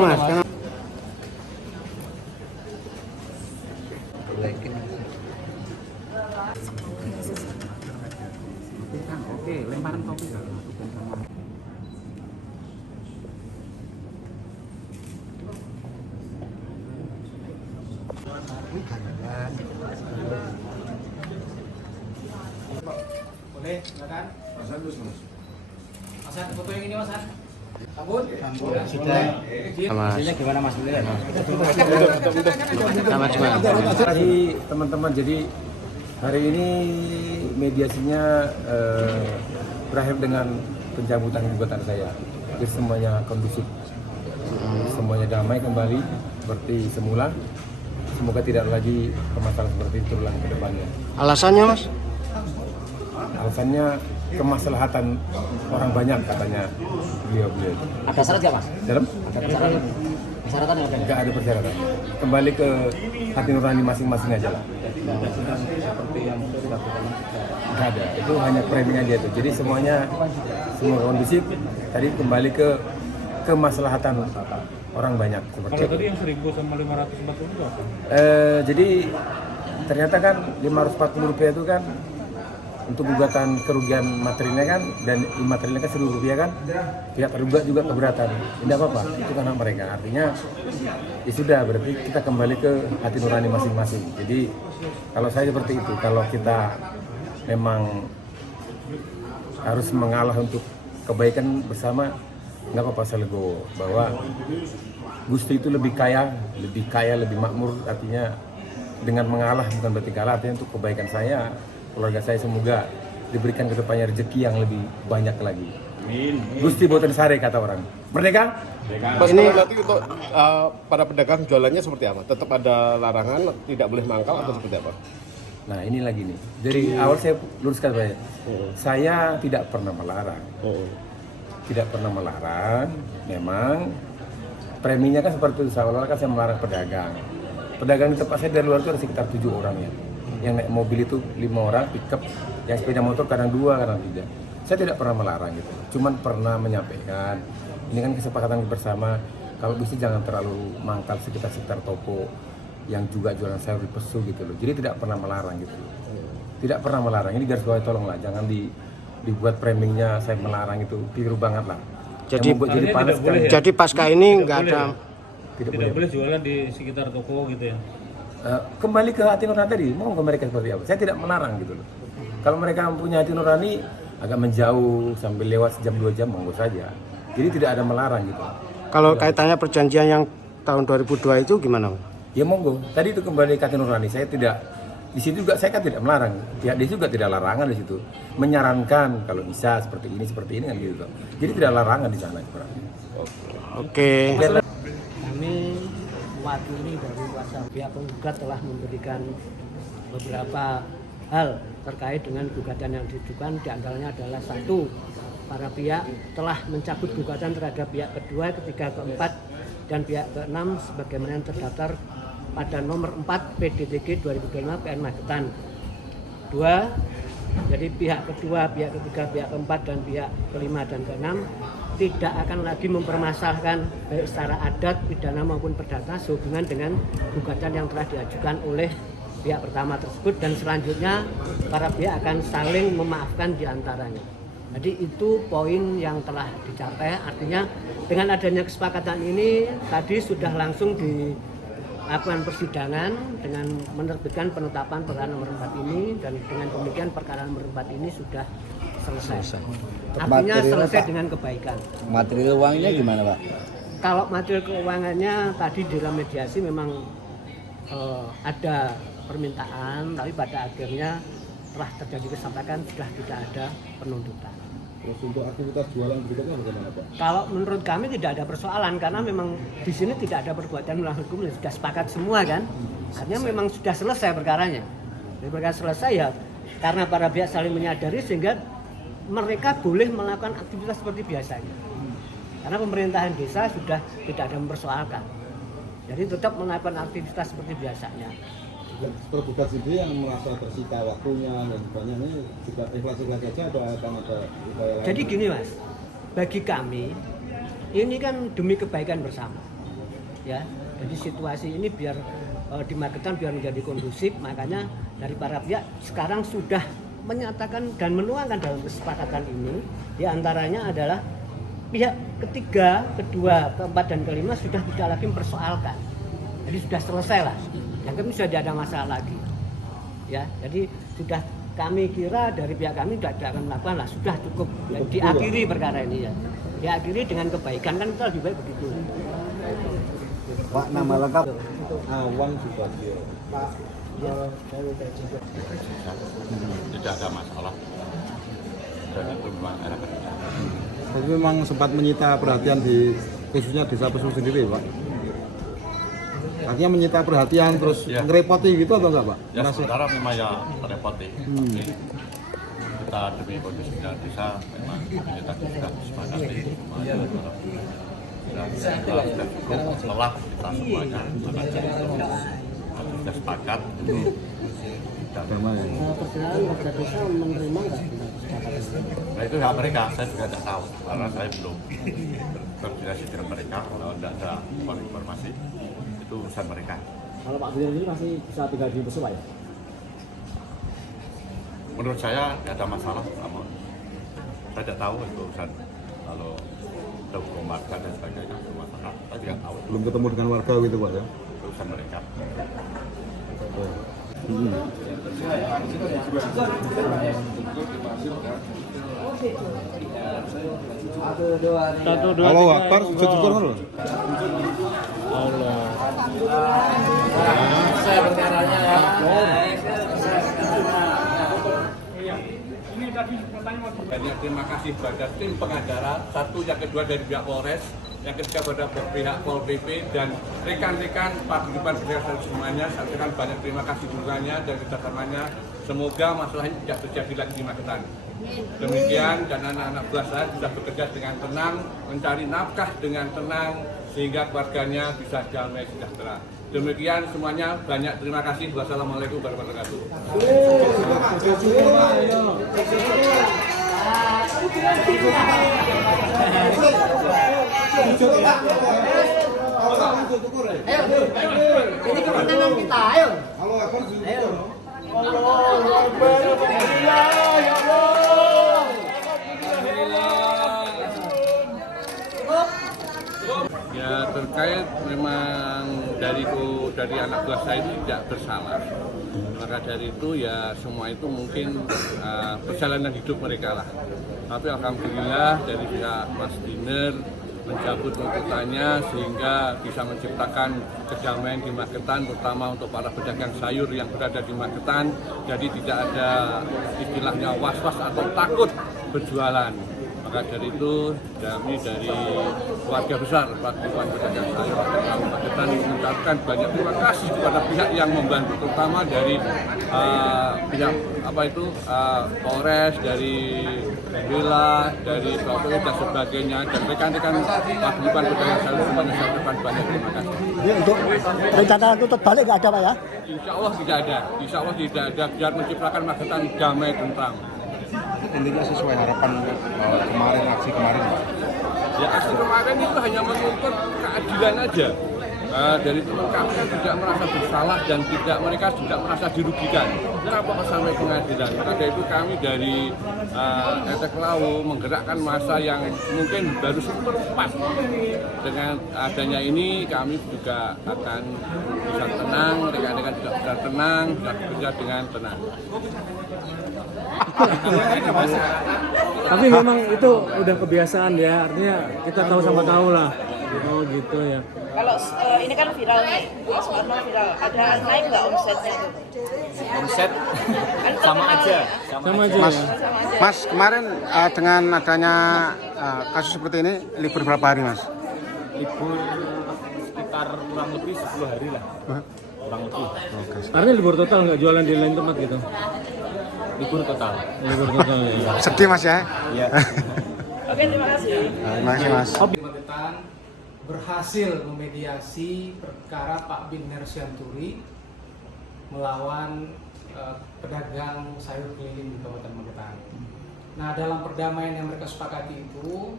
Mas, oke, lemparan kopi. Boleh, silakan. Mas, foto yang ini Mas. Ampun. sudah. Mas. Hasilnya gimana Mas? Sama cuma. Jadi teman-teman, jadi hari ini mediasinya berakhir dengan pencabutan gugatan saya. Jadi semuanya kondusif, semuanya damai kembali seperti semula. Semoga tidak lagi permasalahan seperti itu ulang ke depannya. Alasannya Mas? Alasannya kemaslahatan orang banyak katanya beliau. Ada syarat nggak Mas? Dalam? Ada persyaratan? Persyaratan nggak ada? Nggak ada persyaratan. Kembali ke hati nurani masing-masing aja lah. Seperti yang dilakukan. Nggak ada, itu hanya framing aja itu. Jadi semuanya semua kondusif. Tadi kembali ke kemaslahatan orang banyak seperti Kalau itu. tadi yang 1.000 sama 540 itu apa? Jadi ternyata kan Rp540 itu kan untuk gugatan kerugian materialnya kan, dan imaterialnya kan Rp1.000 kan, pihak tergugat juga keberatan. Tidak apa-apa, itu kan hak mereka. Artinya ya sudah, berarti kita kembali ke hati nurani masing-masing. Jadi kalau saya seperti itu, kalau kita memang harus mengalah untuk kebaikan bersama, nggak apa-apa, saya legowo bahwa Gusti itu lebih kaya, lebih makmur. Artinya dengan mengalah bukan berarti kalah, artinya untuk kebaikan saya, keluarga saya, semoga diberikan ke depannya rezeki yang lebih banyak lagi. Gusti boten sare kata orang. Merdeka? Mas, ini nanti untuk para pedagang jualannya seperti apa? Tetap ada larangan, tidak boleh mangkal atau seperti apa? Nah ini lagi nih. Dari awal saya luruskan Pak. Saya tidak pernah melarang. Tidak pernah melarang. Memang preminya kan seperti itu. Seolah-olah kan saya melarang pedagang. Pedagang di tempat saya dari luar itu ada sekitar 7 orang ya. Yang naik mobil itu 5 orang, pickup. Yang sepeda motor kadang 2, kadang 3. Saya tidak pernah melarang gitu. Cuman pernah menyampaikan, ini kan kesepakatan bersama, kalau bisa jangan terlalu mangkal sekitar toko yang juga jualan sayur di pesu gitu loh. Jadi tidak pernah melarang gitu. Tidak pernah melarang. Ini garis bawahi tolonglah, jangan dibuat framingnya saya melarang, itu keliru banget lah. Jadi panas kan. Jadi pasca ini nggak ada. Tidak boleh jualan di sekitar toko gitu ya. Kembali ke hati nurani tadi, mau ke mereka seperti apa? Saya tidak melarang gitu loh. Kalau mereka mempunyai hati nurani agak menjauh sambil lewat sejam 2 jam, monggo saja. Jadi tidak ada melarang gitu. Kalau kaitannya perjanjian yang tahun 2002 itu gimana? Ya monggo. Tadi itu kembali ke hati nurani. Saya tidak, di situ juga saya kan tidak melarang. Ya dia juga tidak larangan di situ. Menyarankan kalau bisa seperti ini kan gitu. Jadi tidak larangan di sana sebenarnya. Oke. Kami mewakili dari kuasa pihak penggugat telah memberikan beberapa hal terkait dengan gugatan yang diajukan. Di antaranya adalah 1, para pihak telah mencabut gugatan terhadap pihak kedua, ketiga, keempat, dan pihak keenam sebagaimana yang terdaftar pada nomor 4 PDTG 2025 PN Magetan. 2, jadi pihak kedua, pihak ketiga, pihak keempat, dan pihak kelima dan keenam tidak akan lagi mempermasalahkan baik secara adat, pidana maupun perdata sehubungan dengan gugatan yang telah diajukan oleh pihak pertama tersebut, dan selanjutnya para pihak akan saling memaafkan di antaranya. Jadi itu poin yang telah dicapai. Artinya dengan adanya kesepakatan ini tadi sudah langsung dilakukan persidangan dengan menerbitkan penetapan perkara nomor 4 ini, dan dengan demikian perkara nomor 4 ini sudah selesai. Artinya selesai dengan kebaikan. Material uangnya gimana Pak? Kalau material keuangannya tadi di dalam mediasi memang ada permintaan, tapi pada akhirnya telah terjadi kesepakatan, sudah tidak ada penuntutan. Terus untuk aktivitas jualan berikutnya bagaimana Pak? Kalau menurut kami tidak ada persoalan, karena memang di sini tidak ada perbuatan melanggar hukum, sudah sepakat semua kan. Artinya memang sudah selesai perkaranya. Jadi perkara selesai ya karena para pihak saling menyadari sehingga mereka boleh melakukan aktivitas seperti biasanya. Karena pemerintahan desa sudah tidak ada mempersoalkan. Jadi tetap melakukan aktivitas seperti biasanya. Tergugat sendiri yang merasa tersita waktunya dan sebagainya, ini juga ikhlas-ikhlas saja akan ada upaya lain? Jadi gini Mas, bagi kami ini kan demi kebaikan bersama. ya. Jadi situasi ini biar di Magetan biar menjadi kondusif, makanya dari para pihak sekarang sudah menyatakan dan menuangkan dalam kesepakatan ini, diantaranya adalah pihak ketiga, kedua, keempat dan kelima sudah tidak lagi mempersoalkan. Jadi sudah selesai lah. Yang kami sudah tidak ada masalah lagi. Ya, jadi sudah kami kira dari pihak kami tidak akan melakukan lah, sudah cukup ya, diakhiri perkara ini ya. Diakhiri dengan kebaikan kan itu lebih baik begitu. Pak, nama lengkap Awang Subagio. Tidak ada masalah dan itu memang era kerja. Tapi memang sempat menyita perhatian di khususnya desa Pesu sendiri, Pak. Artinya menyita perhatian terus Ya. ngerepoti gitu atau enggak, Pak? Ya sementara memang ya repoti. Tapi kita demi kondisi desa memang kita sudah sepakati semuanya dan kita sudah cukup lelah kita semuanya maka dari itu sudah sepakat ini Perjalanan warga desa menerima nggak? nah itu hak mereka, saya juga tidak tahu karena saya belum koordinasi dengan mereka. Kalau tidak ada informasi itu urusan mereka. Kalau Pak Gubernur ini masih bisa tinggal di Pesu, Pak ya? Menurut saya tidak ada masalah, namun saya tidak tahu itu urusan kalau ada hukum warga dan sebagainya itu masalah. Saya tidak tahu Belum ketemu dengan warga gitu, Pak ya? itu urusan mereka. Halo, Akbar, sujud syukur dulu. Banyak terima kasih pada tim pengacara, satu, yang kedua dari pihak Polres, yang ketiga pada pihak Pol PP dan rekan-rekan paguyuban berdasar semuanya. Sampaikan banyak terima kasih dulunya dan kerjasamanya. Semoga masalah ini tidak terjadi lagi di Magetan. Demikian, dan anak-anak buah saya sudah bekerja dengan tenang, mencari nafkah dengan tenang sehingga keluarganya bisa damai sejahtera. Demikian semuanya, banyak terima kasih. Wassalamualaikum warahmatullahi wabarakatuh. Ini kemenangan kita, ayo. Ayo. Ya, terkait memang dari anak buah saya itu tidak bersalah. Maka dari itu ya semua itu mungkin perjalanan hidup mereka lah. Tapi alhamdulillah dari pihak Mas Diner mencabut tuntutannya sehingga bisa menciptakan kedamaian di Magetan, terutama untuk para pedagang sayur yang berada di Magetan. Jadi tidak ada istilahnya was-was atau takut berjualan. Maka dari itu kami dari keluarga besar Paguyuban Pedagang Sayur Magetan mengucapkan banyak terima kasih kepada pihak yang membantu, terutama dari pihak Polres, dari Bela, dari Polri dan sebagainya, dan rekan-rekan Paguyuban Pedagang Sayur semuanya saya ucapkan banyak terima kasih. Jadi untuk rencana tuntut balik nggak ada, Pak ya? Insya Allah tidak ada, insya Allah tidak ada, biar menciptakan Magetan damai tentram. Intinya sesuai harapan kemarin, aksi kemarin, Pak. Ya, aksi kemarin itu hanya menuntut keadilan aja. Dari teman kami kan tidak merasa bersalah dan mereka tidak merasa dirugikan. Kenapa kok sampai pengadilan? Maka dari itu kami dari Etek Lau menggerakkan massa yang mungkin baru seperempat. Dengan adanya ini kami juga akan bisa tenang, rekan-rekan juga bisa tenang, bisa bekerja dengan tenang. Tapi memang itu udah kebiasaan ya, artinya kita tahu sama tahu lah. Oh gitu ya. Kalau ini kan viral nih, Mas Marno viral. Ada naik nggak omsetnya tuh? Omset Kan sama terkenal aja. ya. Sama aja Mas, ya. Sama aja. Mas kemarin dengan adanya kasus seperti ini libur berapa hari, Mas? Libur sekitar kurang lebih 10 hari lah. Kurang lebih. Artinya libur total nggak jualan di lain tempat gitu? Libur total. Libur total ya. Sedih, Mas ya? Iya. Oke, terima kasih. Terima kasih, Mas. Magetan berhasil memediasi perkara Pak Bin Nersyanturi melawan pedagang sayur keliling di Kabupaten Magetan. Nah, dalam perdamaian yang mereka sepakati itu,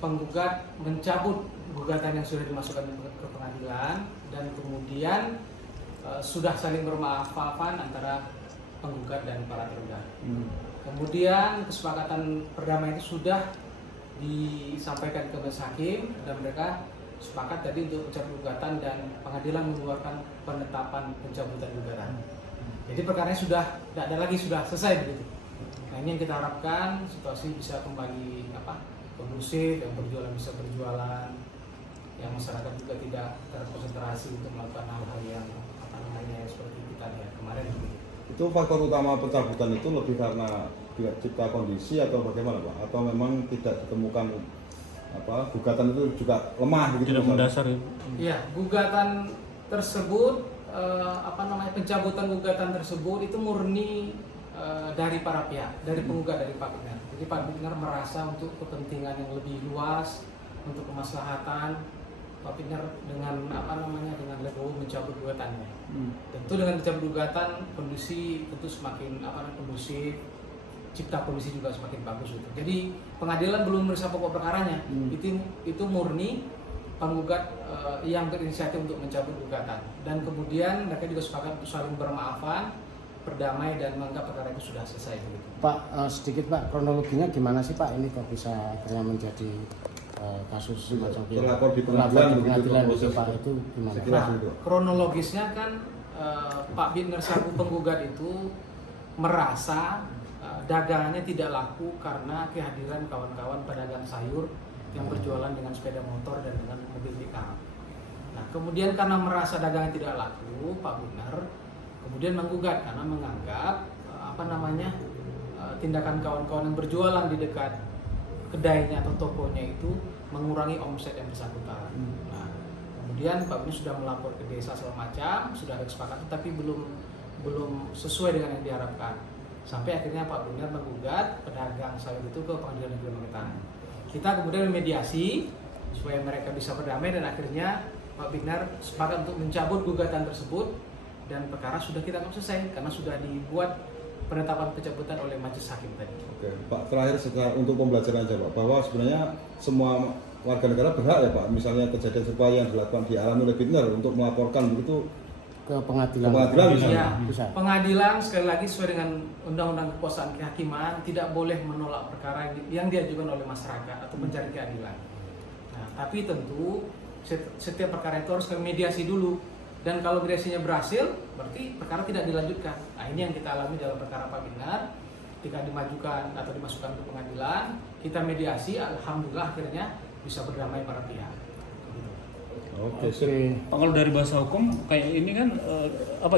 penggugat mencabut gugatan yang sudah dimasukkan ke pengadilan dan kemudian sudah saling bermaaf-maafan antara penggugat dan para tergugat. Kemudian kesepakatan perdamaian itu sudah disampaikan ke majelis hakim dan mereka sepakat tadi untuk mencabut gugatan dan pengadilan mengeluarkan penetapan pencabutan gugatan. Jadi perkaranya sudah tidak ada lagi, sudah selesai begitu. Nah ini yang kita harapkan situasi bisa kembali kondusif, yang berjualan bisa berjualan, yang masyarakat juga tidak terkonsentrasi untuk melakukan hal-hal yang seperti kita lihat kemarin. Itu faktor utama pencabutan itu lebih karena cipta kondisi atau bagaimana Pak? Atau memang tidak ditemukan gugatan itu juga lemah begitu? Tidak mendasar ya? Iya, gugatan tersebut pencabutan gugatan tersebut itu murni dari para pihak, dari penggugat, dari Pak Bignar. Jadi Pak Bignar merasa untuk kepentingan yang lebih luas, untuk kemaslahatan, Pak Bignar dengan dengan legowo mencabut gugatannya. Tentu dengan mencabut gugatan kondisi tentu semakin kondusif, cipta kondisi juga semakin bagus gitu. Jadi pengadilan belum memeriksa pokok perkaranya. Itu murni penggugat yang berinisiatif untuk mencabut gugatan dan kemudian mereka juga sepakat untuk saling bermaafan, berdamai dan menganggap perkara itu sudah selesai begitu. Pak, sedikit Pak, kronologinya gimana sih Pak ini kok bisa akhirnya menjadi kasus semacam ini? Terlapor di pengadilan itu Pak, itu gimana? Nah, kronologisnya kan Pak Bignar selaku penggugat itu merasa dagangannya tidak laku karena kehadiran kawan-kawan pedagang sayur yang berjualan dengan sepeda motor dan dengan mobil pickup. Nah, kemudian karena merasa dagangan tidak laku, Pak Bignar kemudian menggugat karena menganggap tindakan kawan-kawan yang berjualan di dekat kedainya atau tokonya itu mengurangi omset yang bersangkutan. Nah, kemudian Pak Bignar sudah melapor ke desa segala macam, sudah ada kesepakatan, tapi belum sesuai dengan yang diharapkan. Sampai akhirnya Pak Bignar menggugat pedagang sayur itu ke Pengadilan Negeri Magetan. Kita kemudian memediasi supaya mereka bisa berdamai dan akhirnya Pak Bignar sepakat untuk mencabut gugatan tersebut dan perkara sudah kita anggap selesai karena sudah dibuat penetapan pencabutan oleh majelis hakim tadi. Oke, Pak, terakhir untuk pembelajaran aja Pak, bahwa sebenarnya semua warga negara berhak ya Pak, misalnya kejadian serupa yang dilakukan dialami oleh Bignar untuk melaporkan begitu ke pengadilan. Ya, pengadilan sekali lagi sesuai dengan undang-undang kekuasaan kehakiman tidak boleh menolak perkara yang diajukan oleh masyarakat atau mencari keadilan. Nah, tapi tentu setiap perkara itu harus kami mediasi dulu dan kalau mediasinya berhasil berarti perkara tidak dilanjutkan. Nah, ini yang kita alami dalam perkara Pak Bignar. Ketika dimajukan atau dimasukkan ke pengadilan, kita mediasi, alhamdulillah akhirnya bisa berdamai para pihak. Oke. Kalau dari bahasa hukum kayak ini kan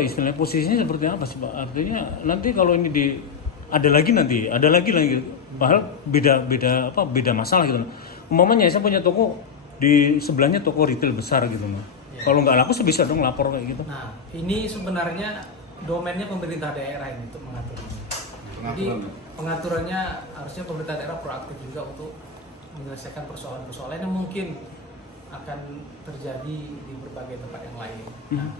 istilahnya posisinya seperti apa sih Pak? Artinya nanti kalau ini ada lagi padahal beda masalah gitu. Umpamanya saya punya toko di sebelahnya toko retail besar gitu Mas. Ya. Kalau nggak laku bisa dong lapor kayak gitu. Nah, ini sebenarnya domainnya pemerintah daerah ini untuk mengatur ini. Jadi pengaturannya harusnya pemerintah daerah proaktif juga untuk menyelesaikan persoalan-persoalan yang mungkin akan terjadi di berbagai tempat yang lain. Nah,